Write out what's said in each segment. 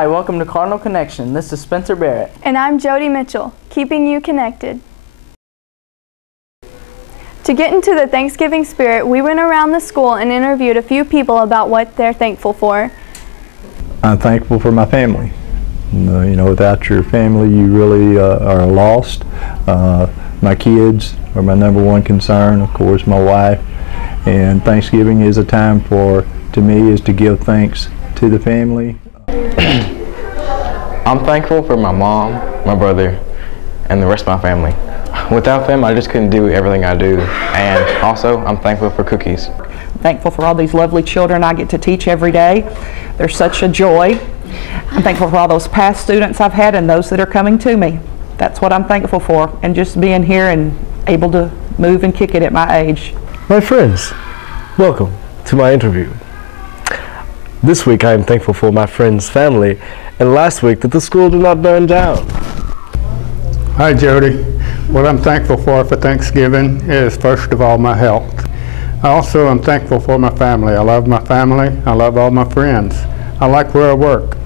Hi, welcome to Cardinal Connection. This is Spencer Barrett. And I'm Jody Mitchell, keeping you connected. To get into the Thanksgiving spirit, we went around the school and interviewed a few people about what they're thankful for. I'm thankful for my family. You know, without your family, you really are lost. My kids are my number one concern, of course, my wife. And Thanksgiving is a time to me, is to give thanks to the family. I'm thankful for my mom, my brother, and the rest of my family. Without them, I just couldn't do everything I do. And also, I'm thankful for cookies. Thankful for all these lovely children I get to teach every day. They're such a joy. I'm thankful for all those past students I've had and those that are coming to me. That's what I'm thankful for, and just being here and able to move and kick it at my age. My friends, welcome to my interview. This week I am thankful for my friend's family, and last week that the school did not burn down. Hi Jody. What I'm thankful for Thanksgiving is, first of all, my health. I also am thankful for my family. I love my family. I love all my friends. I like where I work.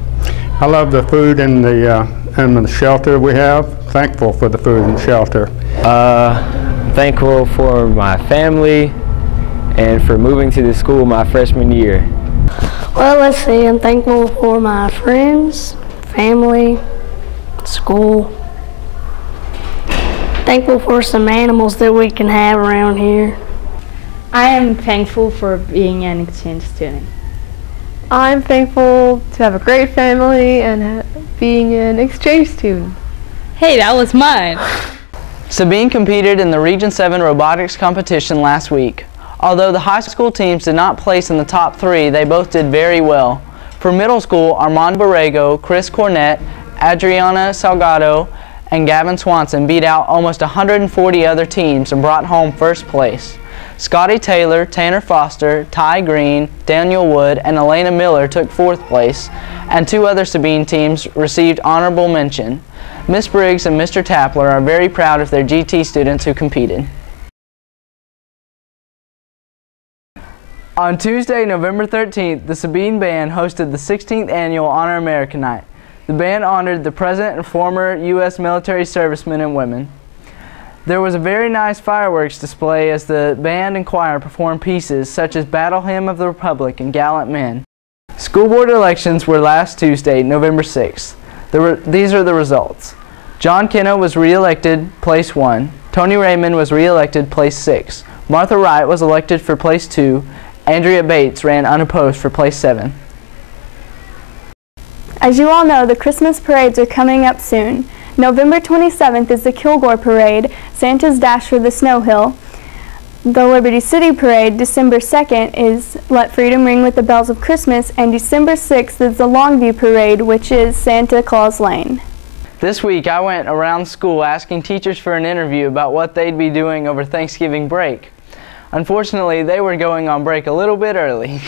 I love the food and the shelter we have. Thankful for the food and shelter. Thankful for my family and for moving to the school my freshman year. Well, let's see, I'm thankful for my friends, family, school. Thankful for some animals that we can have around here. I am thankful for being an exchange student. I'm thankful to have a great family and being an exchange student. Hey, that was mine. SABINE competed in the Region 7 robotics competition last week. Although the high school teams did not place in the top 3, they both did very well. For middle school, Armando Borrego, Chris Cornett, Adriana Salgado, and Gavin Swanson beat out almost 140 other teams and brought home first place. Scotty Taylor, Tanner Foster, Ty Green, Daniel Wood, and Elena Miller took 4th place, and 2 other SABINE teams received honorable mention. Miss Briggs and Mr. Tapler are very proud of their GT students who competed. On Tuesday, November 13th, the SABINE Band hosted the 16th Annual Honor American Night. The band honored the present and former U.S. military servicemen and women. There was a very nice fireworks display as the band and choir performed pieces such as Battle Hymn of the Republic and Gallant Men. School board elections were last Tuesday, November 6th. These are the results. John Kenna was re-elected, place 1. Tony Raymond was re-elected, place 6. Martha Wright was elected for place 2. Andrea Bates ran unopposed for place 7. As you all know, the Christmas parades are coming up soon. November 27th is the Kilgore Parade, Santa's Dash for the Snow Hill. The Liberty City Parade, December 2nd, is Let Freedom Ring with the Bells of Christmas, and December 6th is the Longview Parade, which is Santa Claus Lane. This week I went around school asking teachers for an interview about what they'd be doing over Thanksgiving break. Unfortunately, they were going on break a little bit early.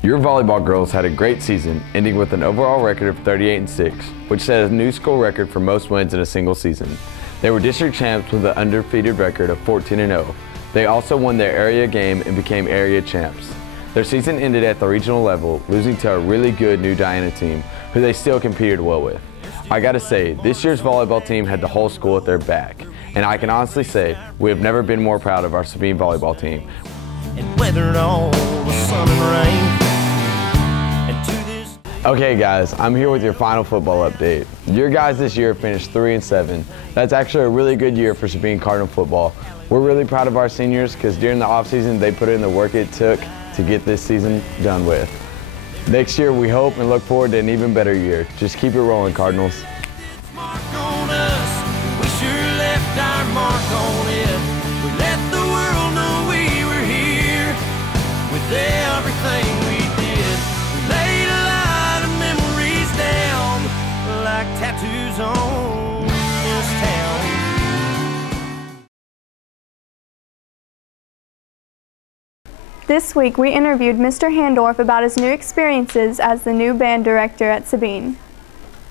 Your volleyball girls had a great season, ending with an overall record of 38-6, which set a new school record for most wins in a single season. They were district champs with an undefeated record of 14-0. They also won their area game and became area champs. Their season ended at the regional level, losing to a really good New Diana team, who they still competed well with. I gotta say, this year's volleyball team had the whole school at their back, and I can honestly say we have never been more proud of our Sabine volleyball team. And weathered all the sun and rain. Okay guys, I'm here with your final football update. Your guys this year finished 3-7. That's actually a really good year for Sabine Cardinal football. We're really proud of our seniors because during the offseason they put in the work it took to get this season done with. Next year we hope and look forward to an even better year. Just keep it rolling, Cardinals. Everything we did, we laid a lot of memories down like tattoos on this town. This week we interviewed Mr. Handorf about his new experiences as the new band director at Sabine.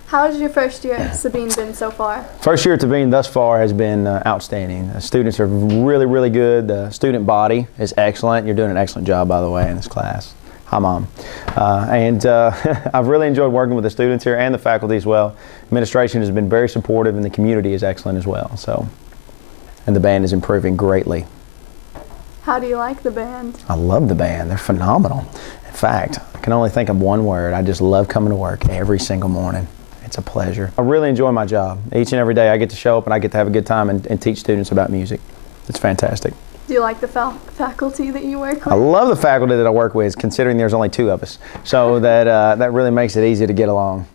How has your first year at Sabine been so far? First year at Sabine thus far has been outstanding. The students are really, really good. The student body is excellent. You're doing an excellent job, by the way, in this class. Hi, Mom. I've really enjoyed working with the students here and the faculty as well. Administration has been very supportive and the community is excellent as well. And the band is improving greatly. How do you like the band? I love the band. They're phenomenal. In fact, I can only think of one word. I just love coming to work every single morning. It's a pleasure. I really enjoy my job. Each and every day I get to show up and I get to have a good time and teach students about music. It's fantastic. Do you like the faculty that you work with? I love the faculty that I work with, considering there's only 2 of us. So that really makes it easy to get along.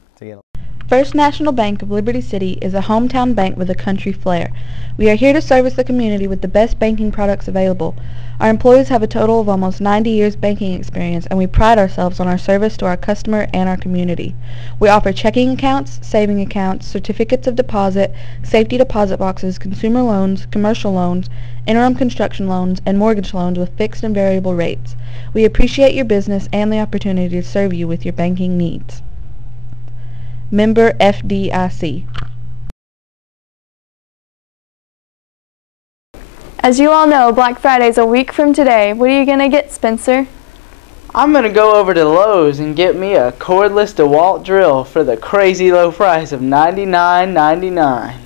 First National Bank of Liberty City is a hometown bank with a country flair. We are here to service the community with the best banking products available. Our employees have a total of almost 90 years banking experience, and we pride ourselves on our service to our customer and our community. We offer checking accounts, saving accounts, certificates of deposit, safety deposit boxes, consumer loans, commercial loans, interim construction loans, and mortgage loans with fixed and variable rates. We appreciate your business and the opportunity to serve you with your banking needs. Member FDIC. As you all know, Black Friday's a week from today. What are you going to get, Spencer? I'm going to go over to Lowe's and get me a cordless DeWalt drill for the crazy low price of $99.99.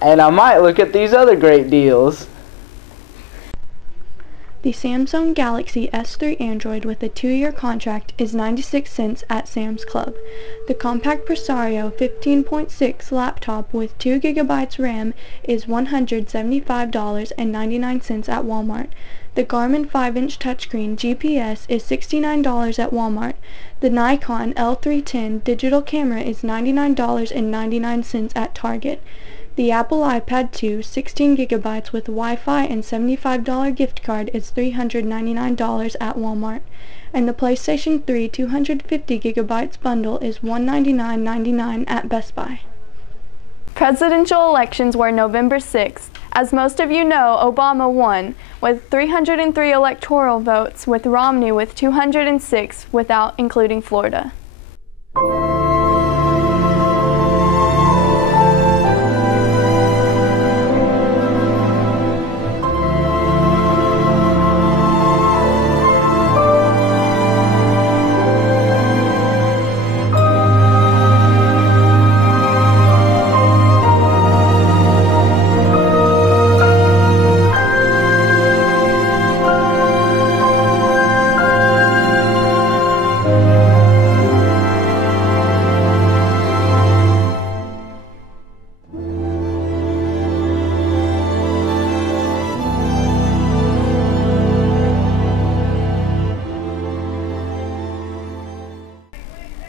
And I might look at these other great deals. The Samsung Galaxy S3 Android with a 2-year contract is 96 cents at Sam's Club. The Compact Presario 15.6 laptop with 2 GB RAM is $175.99 at Walmart. The Garmin 5-inch touchscreen GPS is $69 at Walmart. The Nikon L310 digital camera is $99.99 at Target. The Apple iPad 2 16 GB with Wi-Fi and $75 gift card is $399 at Walmart. And the PlayStation 3 250 GB bundle is $199.99 at Best Buy. Presidential elections were November 6th. As most of you know, Obama won with 303 electoral votes, with Romney with 206 without including Florida.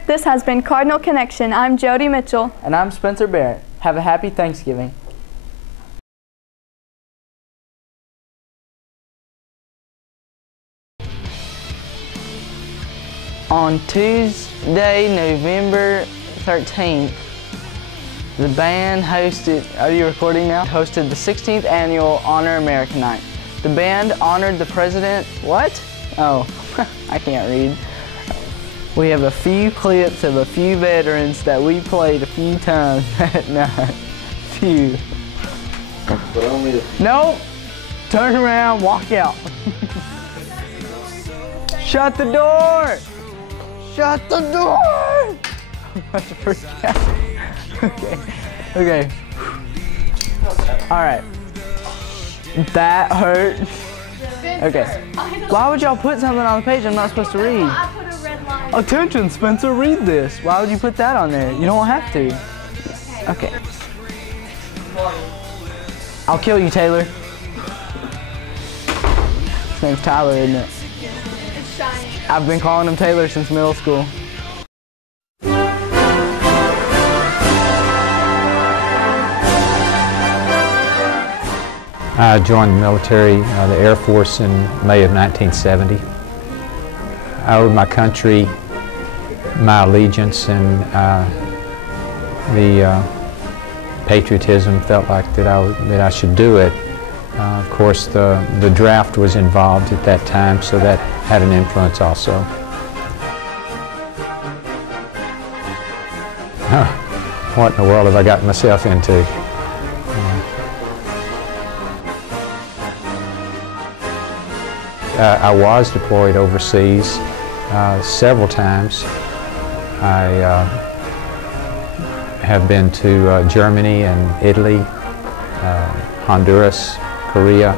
This has been Cardinal Connection. I'm Jody Mitchell. And I'm Spencer Barrett. Have a happy Thanksgiving. On Tuesday, November 13th, the band hosted, are you recording now? Hosted the 16th annual Honor America Night. The band honored the president, what? Oh, I can't read. We have a few clips of a few veterans that we played a few times that night. Few. But only a few. Nope. Turn around, walk out. Shut the door! Shut the door! That's the first count. Okay. Okay. Alright. That hurt. Okay. Why would y'all put something on the page I'm not supposed to read? Attention, Spencer, read this. Why would you put that on there? You don't have to. Okay. I'll kill you, Taylor. His name's Tyler, isn't it? I've been calling him Taylor since middle school. I joined the military, the Air Force, in May of 1970. I owed my country my allegiance, and the patriotism felt like that I should do it. Of course, the draft was involved at that time, so that had an influence also. What in the world have I gotten myself into? I was deployed overseas several times. I have been to Germany and Italy, Honduras, Korea.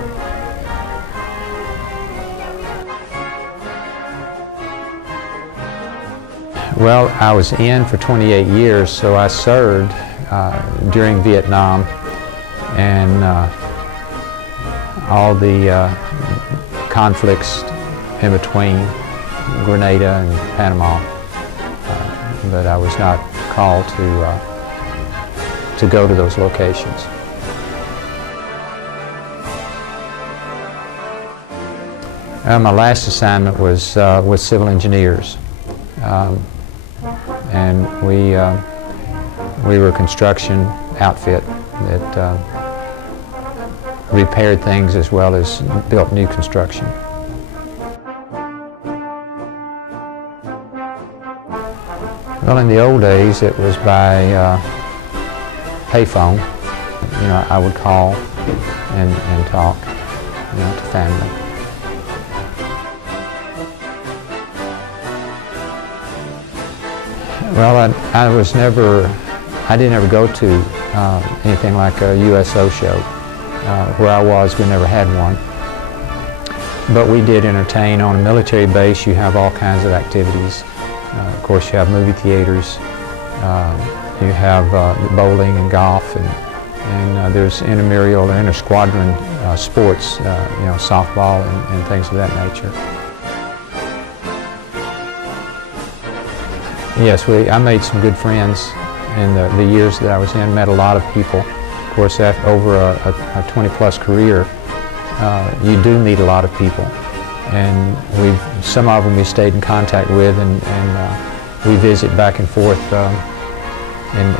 Well, I was in for 28 years, so I served during Vietnam and all the conflicts in between Grenada and Panama, but I was not called to go to those locations. My last assignment was with civil engineers, and we were a construction outfit that repaired things as well as built new construction. Well, in the old days, it was by payphone. You know, I would call and talk, you know, to family. Well, I didn't ever go to anything like a USO show. Where I was, we never had one. But we did entertain. On a military base, you have all kinds of activities. Of course, you have movie theaters, you have bowling and golf, and there's intramural or inter-squadron sports, you know, softball and things of that nature. Yes, I made some good friends in the years that I was in, met a lot of people. Of course, over a 20-plus career, you do meet a lot of people. And some of them we stayed in contact with, and we visit back and forth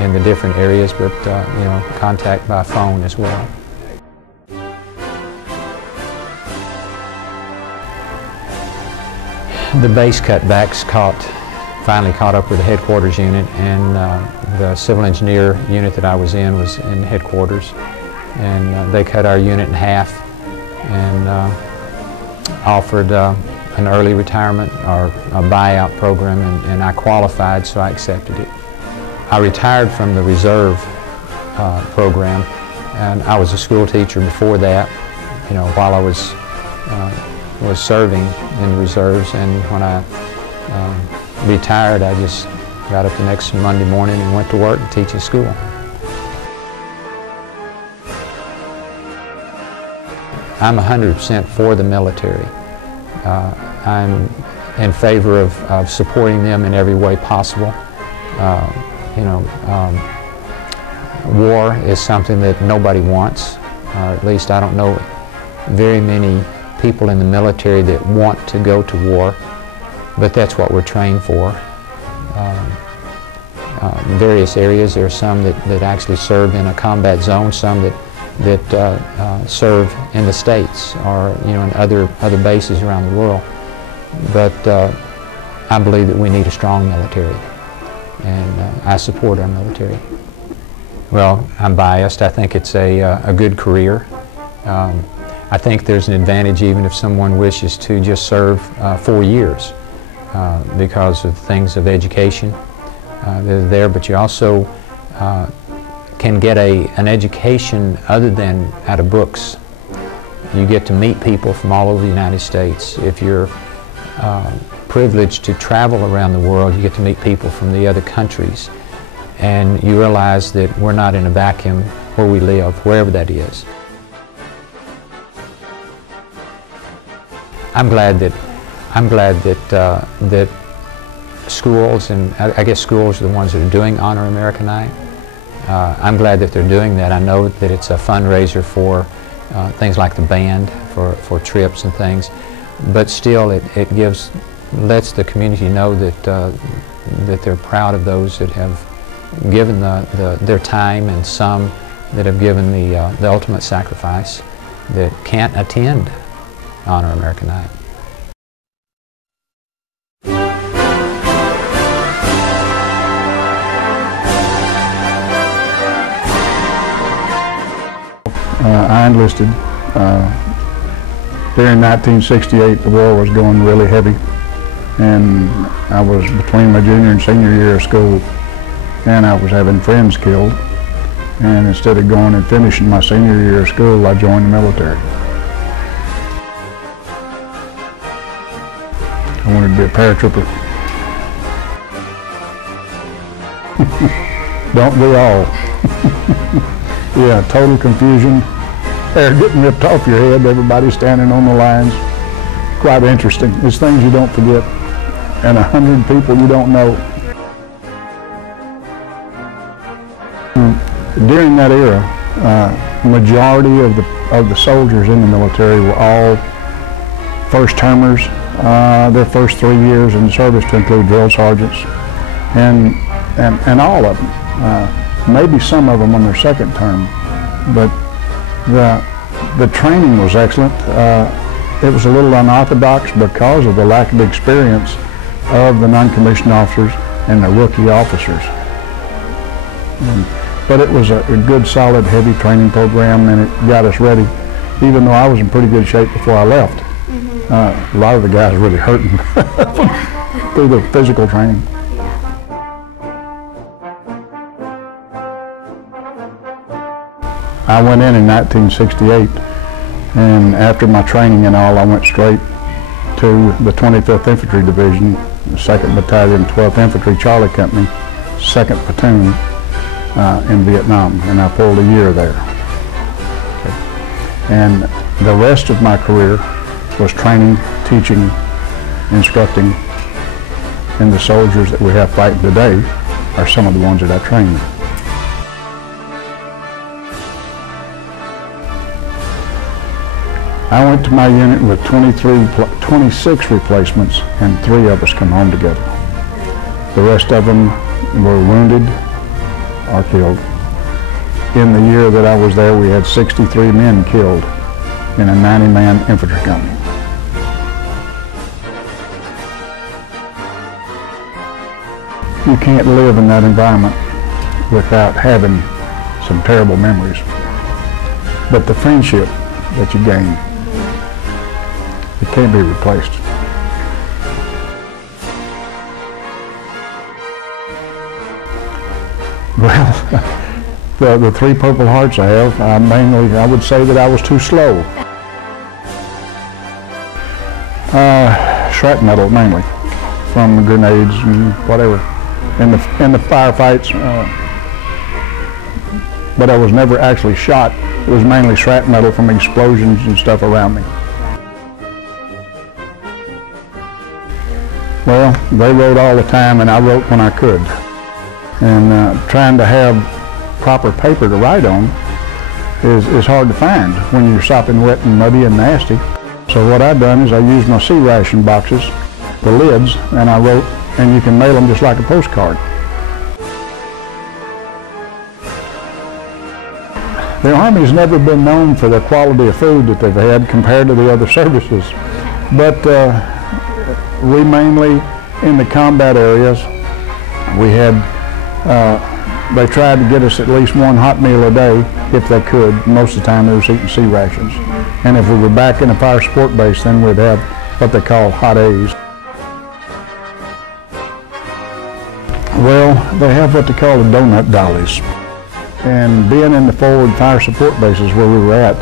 in the different areas, but you know, contact by phone as well. The base cutbacks finally caught up with the headquarters unit, and the civil engineer unit that I was in was in headquarters, and they cut our unit in half and offered an early retirement or a buyout program, and I qualified, so I accepted it. I retired from the reserve program, and I was a school teacher before that, you know, while I was serving in the reserves, and when I retired, I just got up the next Monday morning and went to work and teach at school. I'm 100% for the military. I'm in favor of supporting them in every way possible. You know, war is something that nobody wants. At least I don't know very many people in the military that want to go to war, but that's what we're trained for. In various areas, there are some that actually serve in a combat zone, some that serve in the States or, you know, in other bases around the world. But I believe that we need a strong military, and I support our military. Well, I'm biased. I think it's a good career. I think there's an advantage even if someone wishes to just serve 4 years because of things of education that are there, but you also can get an education other than out of books. You get to meet people from all over the United States. If you're privileged to travel around the world, you get to meet people from the other countries, and you realize that we're not in a vacuum where we live, wherever that is. I'm glad that that schools, and I guess schools are the ones that are doing Honor America Night. I'm glad that they're doing that. I know that it's a fundraiser for things like the band, for trips and things, but still it lets the community know that that they're proud of those that have given their time, and some that have given the ultimate sacrifice that can't attend Honor America Night. I enlisted. During 1968, the war was going really heavy, and I was between my junior and senior year of school, and I was having friends killed, and instead of going and finishing my senior year of school, I joined the military. I wanted to be a paratrooper. Don't we all? Yeah, total confusion. Hair getting ripped off your head, everybody standing on the lines. Quite interesting. It's things you don't forget. And 100 people you don't know. During that era, majority of the soldiers in the military were all first-termers, their first 3 years in service, to include drill sergeants, and all of them. Maybe some of them on their second term, but the training was excellent. It was a little unorthodox because of the lack of experience of the non-commissioned officers and the rookie officers. But it was a good, solid, heavy training program, and it got us ready, even though I was in pretty good shape before I left. A lot of the guys really hurting through the physical training. I went in 1968, and after my training and all, I went straight to the 25th Infantry Division, the 2nd Battalion, 12th Infantry Charlie Company, 2nd Platoon in Vietnam, and I pulled a year there. Okay. And the rest of my career was training, teaching, instructing, and the soldiers that we have fighting today are some of the ones that I trained. I went to my unit with 26 replacements, and 3 of us come home together. The rest of them were wounded or killed. In the year that I was there, we had 63 men killed in a 90-man infantry company. You can't live in that environment without having some terrible memories. But the friendship that you gain, it can't be replaced. Well, the 3 Purple Hearts I have, I would say that I was too slow. Shrapnel mainly, from grenades and whatever, in the firefights. But I was never actually shot. It was mainly shrapnel from explosions and stuff around me. Well, they wrote all the time, and I wrote when I could. And trying to have proper paper to write on is hard to find when you're sopping wet and muddy and nasty. So what I've done is I used my sea ration boxes, the lids, and I wrote, and you can mail them just like a postcard. The Army's never been known for the quality of food that they've had compared to the other services. But we mainly, in the combat areas, we had, they tried to get us at least 1 hot meal a day if they could. Most of the time they were eating sea rations. And if we were back in a fire support base, then we'd have what they call hot A's. Well, they have what they call the donut dollies. And being in the forward fire support bases where we were at,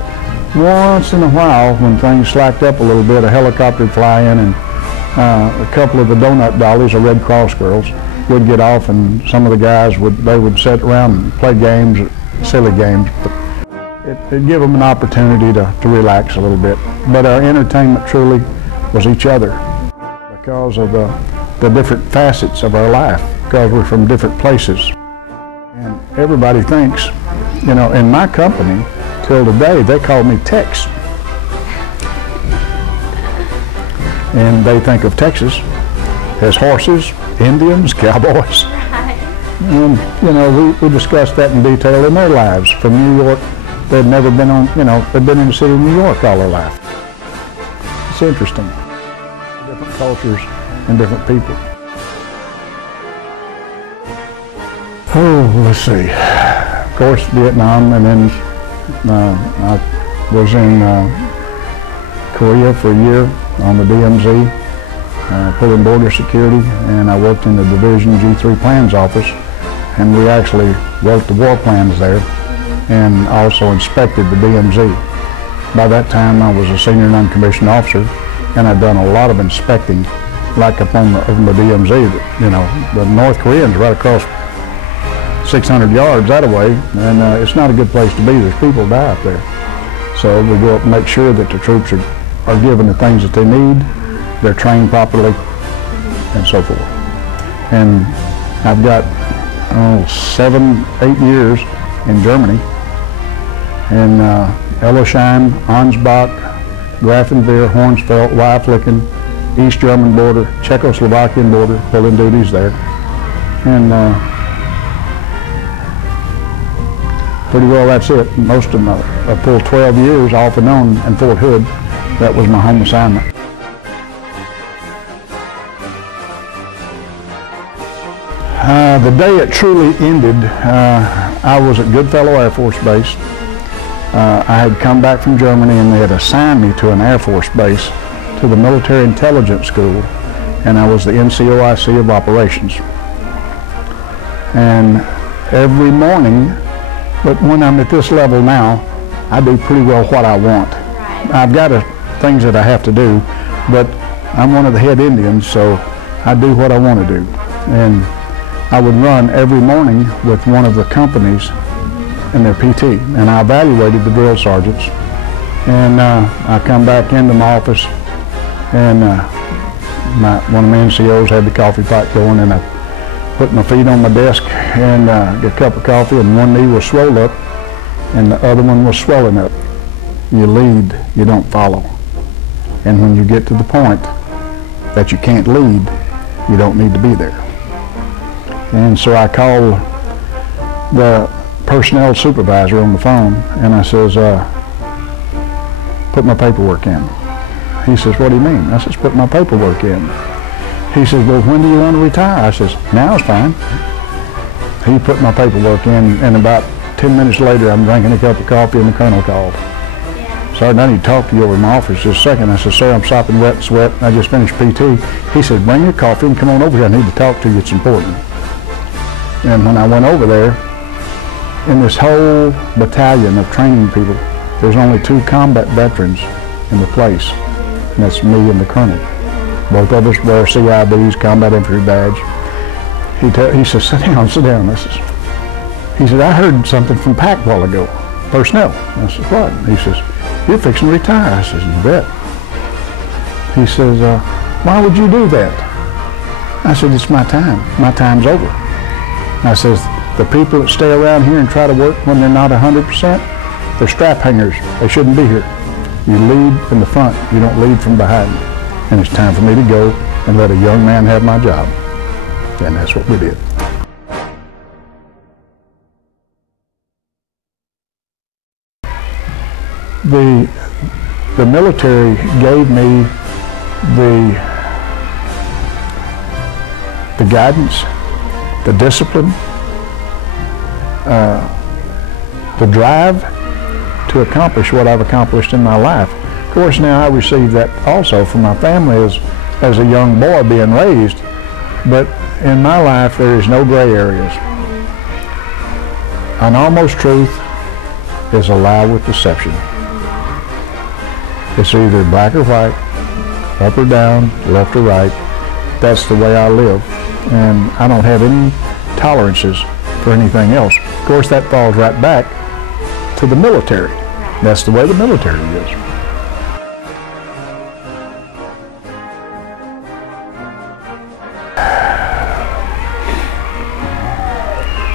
once in a while, when things slacked up a little bit, a helicopter would fly in, and a couple of the donut dollies, or Red Cross girls, would get off, and some of the guys would sit around and play games, silly games. But it'd give them an opportunity to relax a little bit. But our entertainment truly was each other because of the different facets of our life, because we're from different places. And everybody thinks, you know, in my company, till today, they call me Tex. And they think of Texas as horses, Indians, cowboys. Right. And, you know, we discussed that in detail in their lives. From New York, they'd never been on, you know, they'd been in the city of New York all their life. It's interesting. Different cultures and different people. Oh, let's see. Of course, Vietnam, and then I was in Korea for a year on the DMZ, pulling border security, and I worked in the Division G3 Plans office, and we actually wrote the war plans there and also inspected the DMZ. By that time, I was a senior non-commissioned officer, and I'd done a lot of inspecting, like up on the DMZ. You know, the North Koreans right across 600 yards that way, and it's not a good place to be. There's people die up there. So we go up and make sure that the troops are given the things that they need, they're trained properly, and so forth. And I've got 7, 8 years in Germany, in Ellersheim, Ansbach, Grafenwehr, Hornsfeld, Weiflichen, East German border, Czechoslovakian border, pulling duties there. And pretty well that's it. Most of them, I pulled 12 years off and on in Fort Hood. That was my home assignment. The day it truly ended, I was at Goodfellow Air Force Base. I had come back from Germany, and they had assigned me to an Air Force base, to the Military Intelligence School, and I was the NCOIC of Operations. And every morning, but when I'm at this level now, I do pretty well what I want. I've got things that I have to do, but I'm one of the head Indians, so I do what I want to do. And I would run every morning with one of the companies in their PT, and I evaluated the drill sergeants. And I come back into my office, and one of my NCOs had the coffee pot going, and I put my feet on my desk and get a cup of coffee, and one knee was swollen up and the other one was swelling up. You lead, you don't follow. And when you get to the point that you can't lead, you don't need to be there. And so I called the personnel supervisor on the phone, and I says, put my paperwork in. He says, what do you mean? I says, put my paperwork in. He says, well, when do you want to retire? I says, now is fine. He put my paperwork in, and about 10 minutes later, I'm drinking a cup of coffee, and the colonel called. Sergeant, I need to talk to you over in my office just a second. I said, sir, I'm sopping wet and sweat. I just finished PT. He said, bring your coffee and come on over here. I need to talk to you. It's important. And when I went over there, in this whole battalion of training people, there's only 2 combat veterans in the place, and that's me and the colonel. Both of us wear CIBs, combat infantry badge. He says, sit down, sit down. He said, I heard something from PAC a while ago, personnel. I said, what? He says, you're fixing to retire. I said, you bet. He says, why would you do that? I said, it's my time. My time's over. I says, the people that stay around here and try to work when they're not 100%, they're strap hangers. They shouldn't be here. You lead from the front. You don't lead from behind. And it's time for me to go and let a young man have my job. And that's what we did. The military gave me the guidance, the discipline, the drive to accomplish what I've accomplished in my life. Of course, now I received that also from my family as a young boy being raised, but in my life there is no gray areas. An almost truth is a lie with deception. It's either black or white, up or down, left or right. That's the way I live, and I don't have any tolerances for anything else. Of course, that falls right back to the military. That's the way the military is.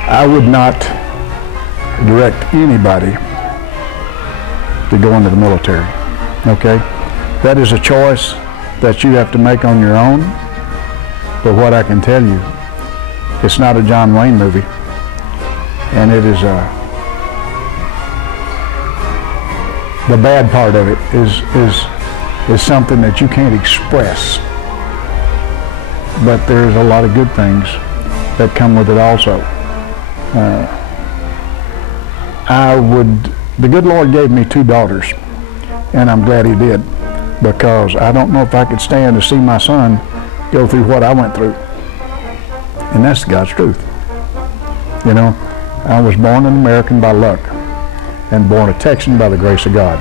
I would not direct anybody to go into the military, okay? That is a choice that you have to make on your own, but what I can tell you, it's not a John Wayne movie, and it is the bad part of it is something that you can't express, but there's a lot of good things that come with it also. The good Lord gave me 2 daughters, and I'm glad He did, because I don't know if I could stand to see my son go through what I went through. And that's God's truth. You know, I was born an American by luck and born a Texan by the grace of God.